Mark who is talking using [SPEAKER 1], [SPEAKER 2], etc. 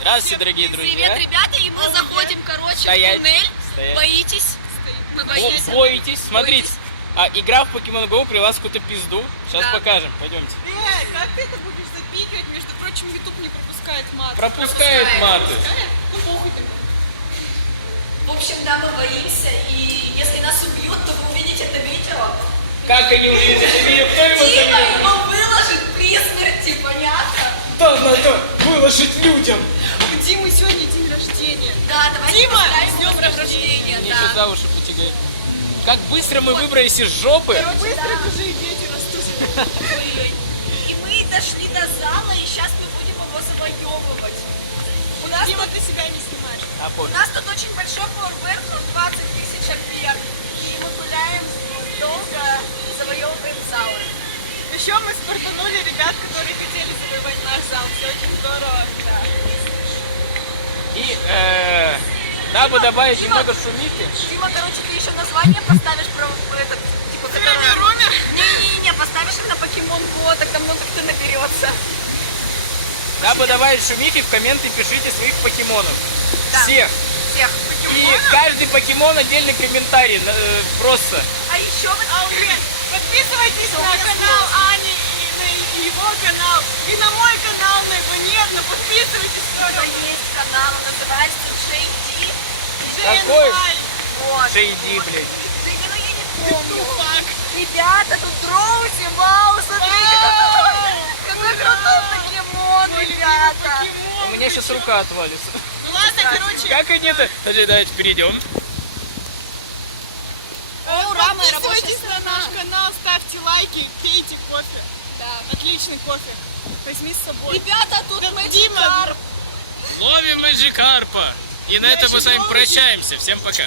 [SPEAKER 1] Здравствуйте, дорогие друзья.
[SPEAKER 2] Привет, ребята, и мы заходим, короче,
[SPEAKER 1] Стоять.
[SPEAKER 2] в туннель.
[SPEAKER 1] Стоять.
[SPEAKER 2] Боитесь? Мы
[SPEAKER 1] О,
[SPEAKER 2] боимся.
[SPEAKER 1] боитесь? Смотрите. А, игра в Pokemon Go привела какую-то пизду. Сейчас
[SPEAKER 2] Да.
[SPEAKER 1] покажем. Пойдемте.
[SPEAKER 3] Э, как ты это будешь запикать? Между прочим, YouTube не пропускает мат.
[SPEAKER 1] Пропускает
[SPEAKER 2] Пропускает.
[SPEAKER 1] маты.
[SPEAKER 3] Ну, похуй тогда.
[SPEAKER 2] В общем, да, мы боимся, и если нас убьют, то вы увидите это видео.
[SPEAKER 1] Как они увидят это видео? Кто его
[SPEAKER 2] Дима его выложит при смерти, понятно?
[SPEAKER 1] Кто на то выложить
[SPEAKER 3] рождения.
[SPEAKER 2] Да, давайте
[SPEAKER 3] Дима, с днем рождения.
[SPEAKER 1] Мне
[SPEAKER 2] да.
[SPEAKER 1] еще за уши потягает. Как быстро мы выбрались из жопы.
[SPEAKER 3] Быстро
[SPEAKER 2] да.
[SPEAKER 3] чужие дети растут.
[SPEAKER 2] И мы дошли до зала, и сейчас мы будем его завоевывать. У нас,
[SPEAKER 3] Дима,
[SPEAKER 2] тут,
[SPEAKER 3] ты себя не снимаешь.
[SPEAKER 1] А
[SPEAKER 2] у нас тут очень большой пауэрбэнк, ну 20 тысяч ампер. И мы гуляем долго, завоевываем залы.
[SPEAKER 3] Еще мы спортанули ребят, которые хотели завоевать наш зал. Все очень здорово. Да.
[SPEAKER 1] И э, надо добавить
[SPEAKER 2] Дима.
[SPEAKER 1] немного шумихи.
[SPEAKER 2] Дима, короче, ты еще название поставишь про про этот, типа, которое...
[SPEAKER 3] Ромер.
[SPEAKER 2] Не-не-не, поставишь на Покемон Го, тогда много кто наберется.
[SPEAKER 1] Надо добавить шумихи, в комменты пишите своих покемонов.
[SPEAKER 2] Да.
[SPEAKER 1] Всех.
[SPEAKER 2] Всех.
[SPEAKER 1] И каждый покемон отдельный комментарий. э, просто.
[SPEAKER 2] А еще вот...
[SPEAKER 3] А, блин, подписывайтесь
[SPEAKER 2] Что
[SPEAKER 3] на канал? Ани и на его канал. И на мой на его нет, но подписывайтесь
[SPEAKER 2] У него есть канал, называется JD.
[SPEAKER 1] Какой?
[SPEAKER 2] Вот.
[SPEAKER 1] Шейди, блядь.
[SPEAKER 2] Да ну я не помню.
[SPEAKER 3] Фак.
[SPEAKER 2] Ребята, тут Дроуси, вау, смотрите, какой, какой крутой покемон, ребята.
[SPEAKER 1] У меня сейчас рука отвалится.
[SPEAKER 3] Ну ладно, короче.
[SPEAKER 1] Как они это? Подожди, давайте перейдем.
[SPEAKER 2] О, ура, моя рабочая
[SPEAKER 3] Подписывайтесь на наш канал, ставьте лайки, пейте. Отличный кофе. Возьми с собой.
[SPEAKER 2] Ребята, тут
[SPEAKER 3] Да. Дима.
[SPEAKER 1] Ловим Мэджикарпа. И на этом мы с вами прощаемся. Всем пока.